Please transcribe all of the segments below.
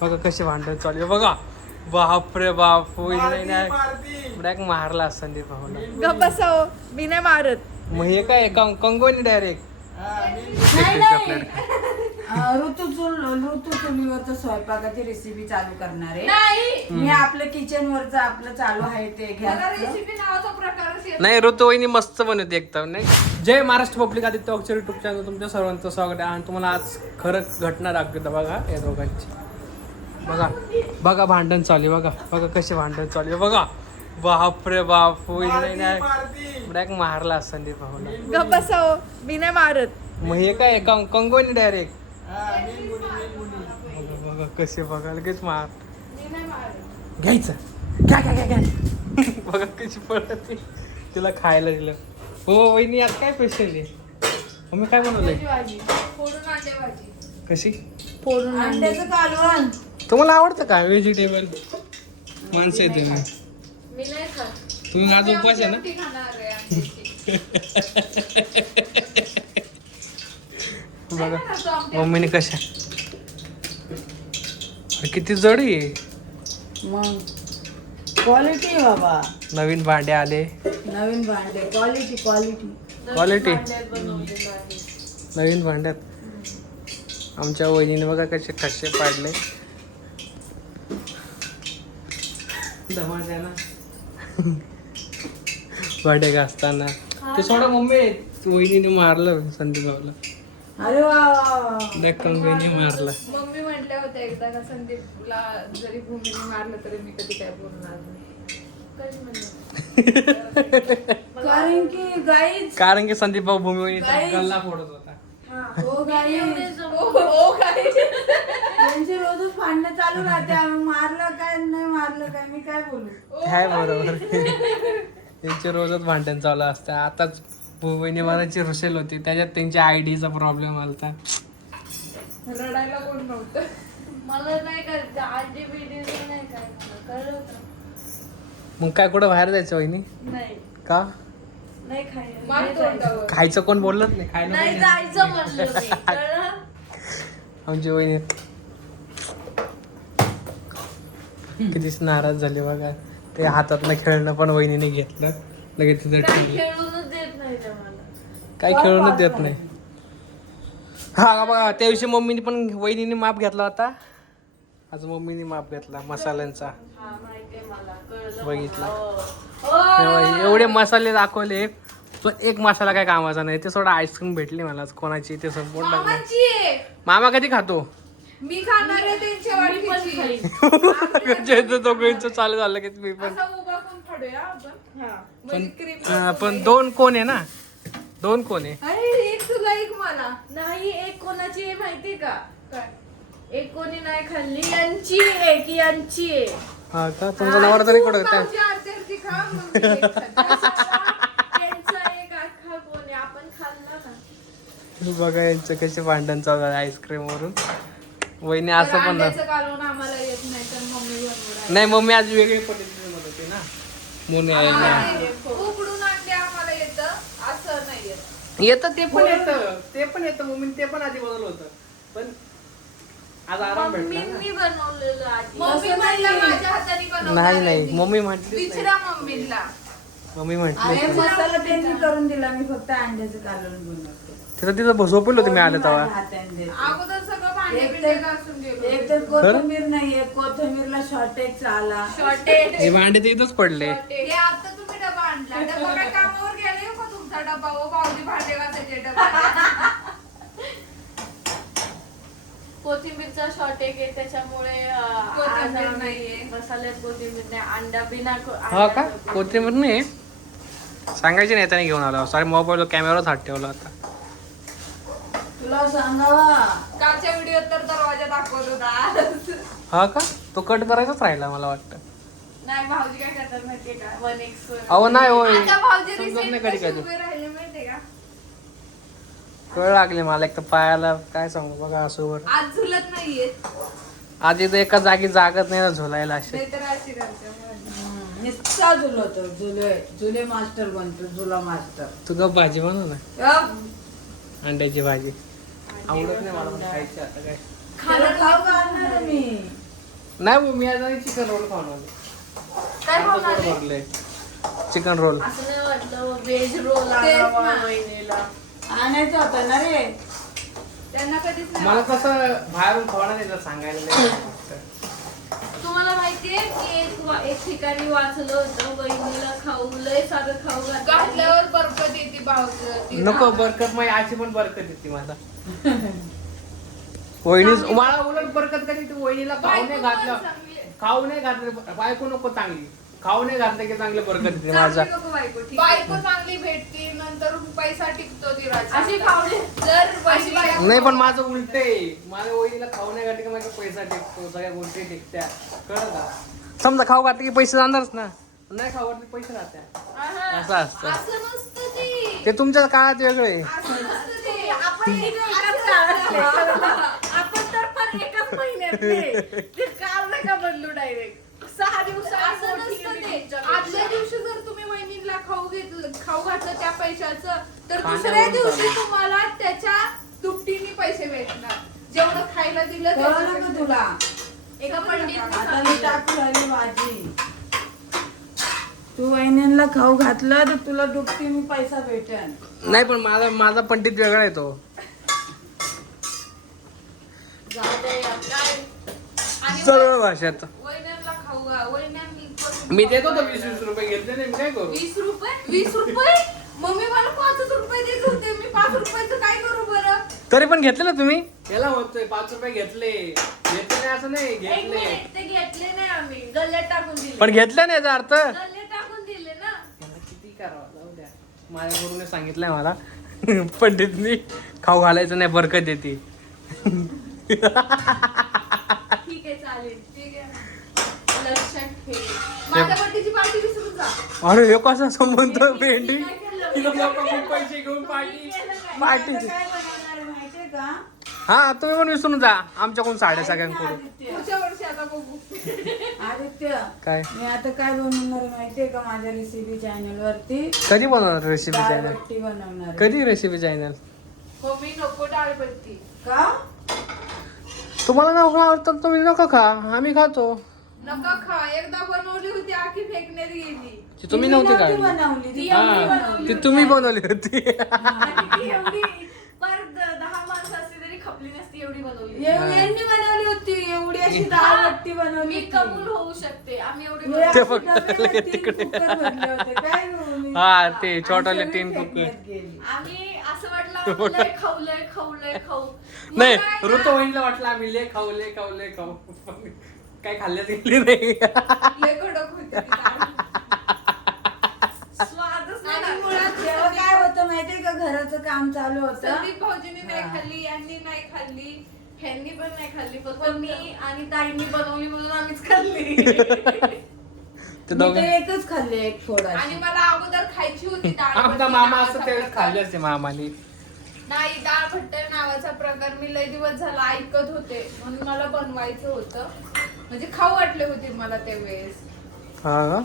बघा कसे भांडण चालू आहे बघा. बाप रे बाप. डायरेक्ट मारला संदीप भाऊला. गप बसाव, मी नाही मारत. मग हे काय कंगोनी डायरेक्ट ऋतू चुलीवरचं स्वयंपाकाची रेसिपी चालू करणार आहे. नाही मी आपलं किचन वरच आपलं चालू आहे ते मला गॅस. रेसिपी नावाचा प्रकारच येत नाही ऋतुवाहिनी मस्त बनवते एकदम नाही. जय महाराष्ट्र पब्लिक आदित्य अक्षर युट्यूब चॅनल तुमच्या सर्वांचं स्वागत आहे. आणि तुम्हाला आज खरं घटना दाखवतो बघा या दोघांची. बघा बघा भांडण चालू आहे बघा. बघा कसे भांडण चालू आहे बघा. बाप रे बाप. डायरेक्ट मारला संदीप भाऊला. गप बसाव, मी नाही मारत. मग हे काय कंगोनी डायरेक्ट. बघा कसे बघा लगेच मार मी नाही मारत. घ्यायचं. घ्या घ्या घ्या घ्या. बघा कशी पडते. तिला खायला दिलं. हो वहिनी आज काय स्पेशल आहे. मम्मी काय बनवलंय. भाजी फोडून अंडे भाजी. कशी फोडून अंड्याचं कालवण. तुम्हाला आवडतं का व्हेजिटेबल. माणसं आहे तुम्ही. मी नाही खात. तुम्ही आज उपवास आहे ना. ती खाणार आहे अंड्याची. बघा मम्मीने कशा किती जड आहे. मग क्वालिटी बाबा. नवीन भांडे आले. नवीन भांडे क्वालिटी क्वालिटी. क्वालिटी अंड्यात बनवलेलं आहे. नवीन भांड्यात. आमच्या वहिनीने बघा कसे कसे पाडले. दमाच्या ना भांडे घासताना ते सोडा मम्मी. वहिनीने मारलं संदीप भाऊला. अरे वा वा वा. कंगोनी मारला. मम्मी म्हटल्या होत्या एकदा का संदीपला जरी भूमीने मारलं तरी मी कधी काय बोलणार नाही. कधी म्हणलं कारण की संदीप भाऊ भूमी गल्ला फोडत होता. हो गाई. हो काय त्यांचे रोजच भांडणं चालू राहते. मारलं काय नाही मारलं काय मी काय बोलू. काय बरोबर. त्यांचे रोजच भांडण चालू असतं. आताच भूमीने मारायची रुसेल होती त्याच्यात त्यांच्या आयडीचा प्रॉब्लेम आलता. रडायला कोण नव्हतं. मला नाही करायचं आजी बिडी नाही काय कळलं होतं. मग काय कुठं बाहेर जायचं वहिनी. नाही का नाही खायचं. खायचं कोण बोललंच नाही. खायला नाही जायचं म्हणलं मी. कळलं? आमची वहिनी कितीच नाराज झाली बघा. ते हातातनं खेळणं पण वहिनीने घेतलं लगेच तिथं काय ठेवलं. खेळूनच देत नाही त्या मला. काय खेळूनच देत नाही. हा बघा त्या दिवशी मम्मीने पण वहिनीने माप घेतला होता. आज मम्मीने माप घेतला मसाल्यांचा. हा माहितीये मला. कळलं बघितला. मला. तेव्हा एवढे मसाले दाखवले पण एक मसाला काय कामाचा नाही. ते सोडा आईस्क्रीम भेटली मला आज कोणाची ते संपूर्ण टाकलं. मामाची आहे. मामा कधी खातो. मी खाणार आहे त्यांच्या वाटकीची. दोघांचं चालू झालं की मी पण. असा उभा कोण फाडूया आपण. हा. पण म्हणजे क्रीम पण दोन कोण आहे ना. दोन कोण आहे. अरे एक तुला एक मला. नाही एक कोणाची आहे माहितीये का. काय एक कोणी नाही खाल्ली. यांची एक यांची आहे. हा का तुमचा नवरा तरी कुठं होता. भाऊजी अर्धी खा, मग मी एक खाते. त्यांचा एक अख्खा कोण आहे. आपण खाल्ला ना. बघा यांचं कसे भांडण चालू आहे आईस्क्रीम वरून. वहिनी असं तर पण अंड्याचं कालवण आम्हाला येत नाही तर मम्मी बनवणार. नाही मम्मी आज वेगळी पद्धतीने बनवते ना. मुने उकडून अंडे आम्हाला येतं असं नाही येत. येतं ते पण येतं मम्मी ते पण आधी बनवलं होतं पण आज आराम भेटला ना. मम्मींनी बनवलेलं आधी. मम्मी म्हणलं माझ्या हाताने बनवणार नाही आहे नाही मी. मम्मी म्हटली विचारा मम्मीला. मम्मी म्हटली अरे मसाला त्यांनी करून दिला. मी फक्त अंड्याचं कालवण बनवते. तिथं झोपलो तुम्ही आले तेव्हा. हाताने देते. अगोदर सगळं भांडे बिंडे घासून गेलो. एक तर कोथिंबीर नाहीये. कोथिंबीरला शॉर्टेज आला. शॉर्टेज. हे भांडे तर इथंच पडले. हे आता तुम्ही डबा आणला. डबा काय कामावर गेले का तुमचा डबा. ओ भाऊजी भांडे घासायचे डबा. कोथिंबीरचा शॉर्टेज आहे त्याच्यामुळे कोथिंबीर नाहीये. मसाल्यात कोथिंबीर नाही. अंडा बिना हा का कोथिंबीर नाही सांगायची नाही त्याने घेऊन आला. सारे मोबाईल कॅमेराच हात ठेवला होता. तुला सांगावा. कालच्या व्हिडिओत तर दरवाजा दाखवत होता. हा का तो कट करायचाच राहिला मला वाटतं. नाही भाऊजी काय करतात माहितीये का. 1x अहो नाही होय आता भाऊजी समजत नाही recent कधी कसे कधी. उभे राहिले माहितीये का. कळ लागली मला एक तर पायाला काय सांगू बघा असं. आज झुलत नाहीये. आधी तर एका जागी जागत नाही ना झोलायला असे. नाहीतर अशी करते. नुसता झुलतो. झुले मास्टर बनतो. झुला मास्टर. तू गप भाजी बनव ना. गप. अंड्याची भाजी आवडत नाही मला पण खायची आता काय. खाऊ का आणणार मी. नाही भाऊ, मी आज चिकन रोल खाऊन आलो. काय आता खाणार पोट भरलंय. Chicken roll. असं नाही वाटलं व्हेज रोल तेच आणावा ना. वहिनीला. आणायचं होतं ना रे. त्यांना कधीच नाही मला वाटलं. कसं बाहेरून खावणं नाही सांगायला नाही. तुम्हाला माहितीये की एक ठिकाणी वाचलं होतं वहिनीला खाऊ लय सारं खाऊ घातल्यावर बरकत येते भाऊचं. नको बरकत माझी आजी पण बरकत येते मला. वहिनी मला उलट बरकत कधी ती वहिनीला खाऊ नाही घातलं, खाऊ नाही घातलं, बायको नको चांगली, खाऊ नाही घातलं की चांगलं बरकत येते माझा. बायको चांगली भेटते नंतर पैसा टिकतो ती अशी खावणे जर वहिनी नाही पण माझं उलट आहे. माझ्या वहिनीला खाऊ नाही घातलं की माझा पैसा टिकतो, सगळ्या गोष्टी टिकत्या. कळलं का? समजा खाऊ घातलं की पैसे जाणारच ना, नाही खाऊ घातलं पैसे राहत्या. असं असतं असं नसतं ते. ते तुमच्या काळात वेगळं आहे. असं नसतं ते. आपण एकाच काळातले. आपण तर फार एकाच महिन्यातले. ते काळ नका बदलू डायरेक्ट 6 दिवसात असं नसतं ते. आदल्या दिवशी जर तुम्ही वहिनीला खाऊ घातलं त्या पैशाचं तर दुसऱ्या दिवशी तुम्हाला त्याच्या दुपटीने पैसे भेटणार. जेवढं खायला दिलं कळलं का त्याच्यापेक्षा. तुला? एका पंडितने आता मी सांगितलं. टाकू राहिली भाजी. तू वहिन्यांना खाऊ घातलं तर तुला दुपटीने पैसा भेटेल. नाही पण माझा पंडित वेगळा आहे तो. जाऊ दे यार, काय आणि सरळ भाषेत. वहिन्यांना खाऊ वहिन्यांनी मी देतो तर 20-20 रुपये घेतले नाही, मी काय करू? 20 रुपये 20 रुपये मम्मी मला 5 रुपये देत होते. मी 5 रुपयाचं काय करू बरं? तरी पण घेतले ना तुम्ही? याला होतोय 5 रुपये घेतले नाही असं नाही, एक घेतले. मिनिट ते घेतले नाही आम्ही गल्ल्यात टाकून दिले. पण घेतले नाही याचा अर्थ. गल्ल्यात टाकून दिले ना. याला किती करावं, जाऊ द्या. माझ्या गुरुने सांगितलंय मला पंडितनी खाऊ घालायचं नाही, बरकत येते. ठीक आहे चालेल. ठीक आहे. लक्षात ठेव. माझ्या बर्थडेची पार्टी विसरून जा. अरे हे कसा संबंध भेंडी? काय केलं? तिला लोकं खूप पैसे घेऊन पार्टी आता काय बनवणार आहे माहितीये का? हा तुम्ही पण विसरून जा आमच्याकडून साड्या सगळ्यांकडून. आदित्य, पुढच्या वर्षी आता बघू. आदित्य काय मी आता काय बनवणार आहे माहितीये का? माझ्या रेसिपी चॅनल वरती कधी बनवणार रेसिपी चॅनल? दालबट्टी बनवणार आहे. कधी रेसिपी चॅनल? मम्मी नको डाळपट्टी. का? तुम्हाला नको आवडतं तुम्ही नको खा, आम्ही खातो. नका खा. एकदा बनवली होती आखी फेकण्यात गेली. ती तुम्ही नव्हती नव्हती काढली. बनवली ती हा, एवढी बनवली ती होती. तुम्ही बनवली होती. आणि ती एवढी परत 10 माणसं असली तरी खपली नसती एवढी बनवली. यांनी बनवली होती एवढी अशी दालबट्टी बनवली मी होती. कबूल होऊ शकते. आम्ही एवढी हे बनवली. ते अशी फक्त डब्याला तिकडे. 3 कुकर भरले होते. काय करू मी? हा ते आणि छोटाले सगळी 3 कुकर. फेकण्यात गेली. आम्ही असं वाटलं आम्ही लय खाऊ लय खाऊ लय खाऊ. नाही मग काय ऋतू वहिनीला वाटलं आम्ही ले खाऊ ले खाऊ ले खाऊ. काय खाल्ल्याच गेली नाही. लय कडक होती ती डाळ. स्वादच नाही आणि लागला. मुळात तेव्हा काय होतं माहितीये का? घराचं काम चालू होतं. संदीप भाऊजीने नाही खाल्ली, यांनी नाही खाल्ली, ह्यांनी पण नाही खाल्ली. फक्त मी आणि ताईंनी बनवली म्हणून आम्हीच खाल्ली. ते मी दोघं तर एकच खाल्ले, एक थोडा. आणि मला अगोदर खायची होती डाळ आमचा भट्टी मामा नावाचा असं त्यावेळेस प्रकार. खाल्ले असते मामाने. नाही, डाळ भट्ट नावाचा प्रकार मी लय दिवस झाला ऐकत होते म्हणून मला बनवायचं होतं. म्हणजे खाऊ वाटले होते मला त्यावेळेस. हा का?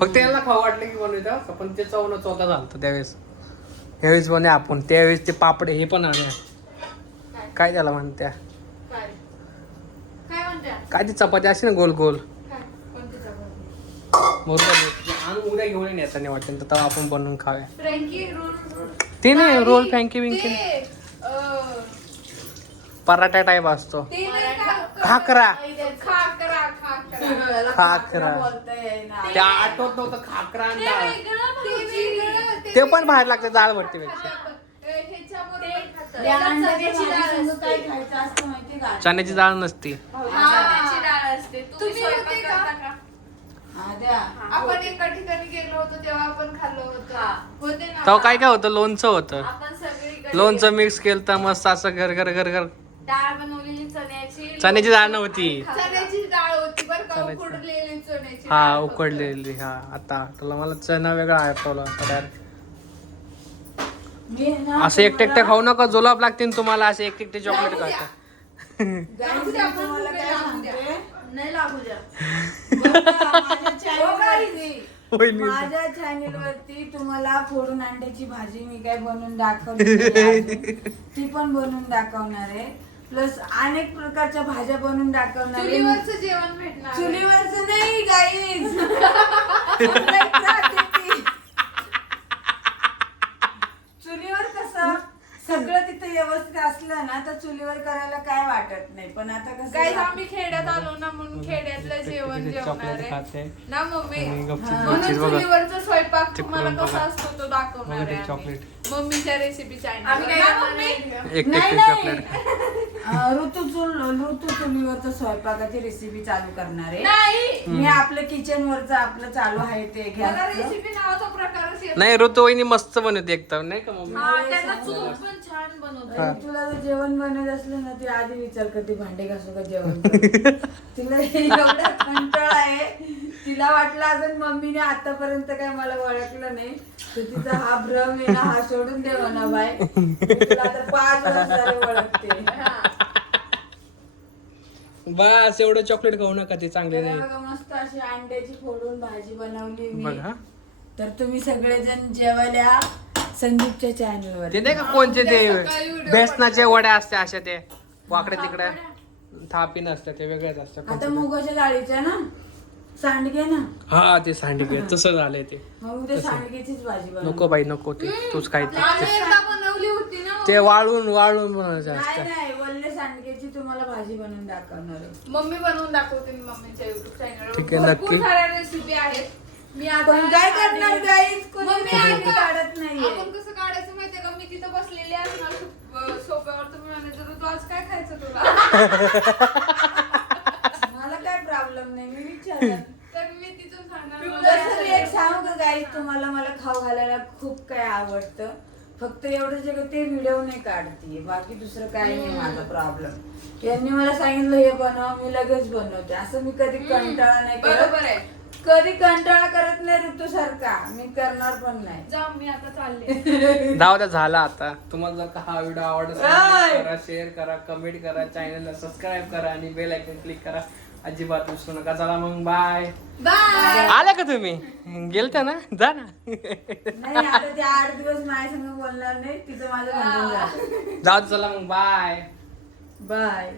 फक्त याला खाऊ वाटलं की बनवता पण ते चवनं चौथा झालं त्यावेळेस. यावेळेस बने आपण त्यावेळेस ते पापडे हे पण आणूया. काय त्याला म्हणत्या? काय काय म्हणत्या? काय ती चपाती अशी ना गोल गोल. काय कोणती चपाती? आणि उद्या घेऊन येईन येताना वाटेल तर तेव्हा आपण बनवून खाऊया. फ्रँकी रोल ते नाही रोल फँकी बिंकी नाही. ते पराठा टाईप असतो. ते नाही का? खाकरा. खाकरा खाकरा खाकरा. बोलता येईना. ते आठवत नव्हतं खाकरा आणि ते डाळ. वेगळं ते भाऊजी. वेगळं, ते पण बाहेर लागते डाळ भट्टीपेक्षा. ह्याच्याबरोबर खातात. या अंड्याच्या चण्याची डाळ भाजीसंग काय असते. खायचं असतं माहितीये का? चण्याची डाळ नसती. चण्याची डाळ असते. तुम्ही स्वयंपाक होते का? करता का? हा, द्या. आपण एका ठिकाणी गेलो होतो तेव्हा आपण खाल्लं होतं. हा. होते ना? तेव्हा काय काय होतं लोणचं होतं. आपण सगळीकडे लोणचं मिक्स केलं तर मस्त असं घर घर घर घर. डाळ बनवलेली चण्याची. चण्याची डाळ नव्हती. चण्याची डाळ होती बरं का, चण्याची. उकडलेली चण्याची हा डाळ फक्त. उकडलेली. हा आता आठवलं मला चना वेगळा आठवला. मी ना असं एकटे एकटे खाऊ नका, जुलाब लागतील तुम्हाला. असे एकटे एकटे चॉकलेट जाऊ द्या. खाता. Guys, मी तुम्हाला काय सांगते? नाही लागू द्या. बघा, माझ्या चॅनलवरती वहिनी. माझ्या चॅनल वरती तुम्हाला फोडून अंड्याची भाजी मी काय बनवून दाखवली नाही अजून. ती पण बनवून दाखवणार आहे. प्लस अनेक प्रकारच्या भाज्या बनवून दाखवणार आहे. चुलीवरचं जेवण भेटणार आहे. चुलीवरचं नाही गाईज. चुलीवर कसं सगळं तिथे व्यवस्थित असलं ना तर चुलीवर करायला काय वाटत नाही. पण आता गाईज कसं आम्ही खेड्यात आलो ना म्हणून खेड्यातलं जेवण जेवणार चॉकलेट खाते आहे ना मम्मी. आणि गपचूप म्हणून गपचूप बघा. चुलीवरचा स्वयंपाक तुम्हाला तिकडून कसा बघा. असतो तो दाखवणार बघा ते आहे चॉकलेट. आम्ही. मम्मीच्या रेसिपी आम्ही काय ना करणार मम्मी नाही. एक नाही, चॉकलेट ऋतू चुलीवरचं स्वयंपाकाची रेसिपी चालू करणार आहे. नाही मी आपलं किचन वरचं आपलं चालू आहे ते मला गॅसचं. रेसिपी नावाचा प्रकारच येत नाही ऋतुवाहिनी मस्त बनवते एकदम नाही का मम्मी हा त्यांना चूल पण छान बनवतो. अरे, तुला जर जेवण बनवायचं असलं ना ती आधी विचार करते भांडे घासू का जेवण करू? तिला एवढा कंटाळा आहे. तिला वाटलं अजून मम्मीने आतापर्यंत काय मला ओळखलं नाही तर तिचा हा भ्रम आहे ना हा सोडून दे म्हणा बाय. तुला आता 5 वर्ष झाले ओळखते. बस एवढं चॉकलेट खाऊ नका ते चांगले तर नाही बघा मस्त अशी अंड्याची फोडून भाजी बनवली मी. बघा तर तुम्ही सगळेजण जेवायला संदीपच्या चॅनलवर. ते नाही का कोणते ते सकाळी video बेसनाच्या वड्या असते अशा ते वाकडे तिकडे थापी नसते ते वेगळेच असते आता मुगाच्या डाळीच्या ना सांडगे ना हा ते सांडगे तसं झालंय ते मग ते सांडगेचीच भाजी बनव. नको बाई नको ते तूच काय ते आम्ही एकदा बनवली होती ना ते वाळून बनवायचं नाही असतं नाही वल्ले सांडगेची तुम्हाला भाजी बनवून दाखवणार आहे. मम्मी बनवून दाखवते मी मम्मीच्या युट्यूब चॅनलवर. ठीक आहे, भरपूर नक्की. साऱ्या रेसिपी आहेत. मी आता पण काय करणार गाईज कोणी मम्मी मेहनत आता- काढत नाहीये. आपण कसं काढायचं माहितीये का? मी तिथं बसलेली असणार सोफ्यावर तुम्ही म्हणायचं तू आज काय खायचं तुला? मला काय प्रॉब्लेम नाही मी विचारलं. तर मी तिथून जसं मी एक सांगणार सांगू का गाईज तुम्हाला मला खाऊ घालायला खूप काय आवडतं. फक्त एवढंच आहे का ते व्हिडिओ नाही काढते बाकी दुसरं काही नाही माझा प्रॉब्लेम. यांनी मला सांगितलं हे बनव मी लगेच बनवते. असं मी कधी कंटाळा नाही बरोबर करत. आहे. कधी कंटाळा करत नाही ऋतू सारखा मी करणार पण नाही. जा मी आता चालले. जाऊ द्या झाला आता. तुम्हाला जर का हा व्हिडिओ आवडत Bye. करा शेअर करा कमेंट करा चॅनलला सबस्क्राईब करा आणि बेल आयकॉन क्लिक करा. अजिबात विसरू नका. चला मग बाय. बाय. आल्या का तुम्ही गेलत्या ना जा ना नाही आता ते 8 दिवस माझ्या संग बोलणार नाही तिचं माझं भांडण झालं. जाऊ दे, चला मग बाय. बाय.